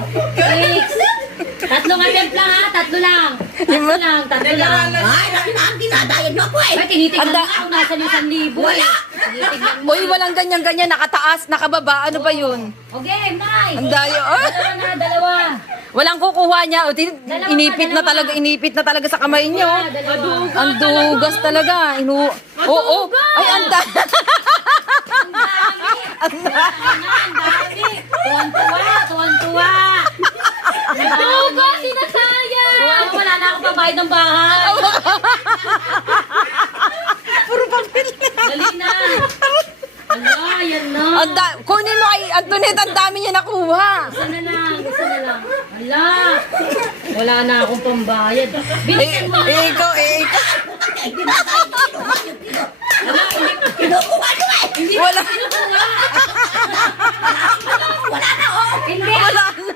6. Tatlong attempt lang ha, tatlo lang. Tatlo lang. Ay, laki na ang dinadayag mo ako eh. Ay, tinitignan Anda- nga kung nasa 1,000. Wala. Tinitignan mo. Uy, walang ganyan-ganyan, nakataas, nakababa, ano ba yun? Okay, Mai. Ang dayo, oh. Dalawa. Walang kukuha niya. O, Dalawa, inipit na talaga sa kamay niyo. Dalawa. Ang dugas talaga. Oo. Ay, ang dami. Ang dami. Tuwan-tuwa. Ang dugas, sinasayang. Wala na akong pambayad ng bahay. Puro pambili. Dali na. Ala, yan na. Kunin mo kay Antoinette, ang dami niya nakuha. Isa na lang. Ala. Wala na akong pambayad. Bilisan mo na. Ikaw. Kinukuha nyo eh. Hindi Wala. kinukuha. Wala na oh. Hindi. Wala na.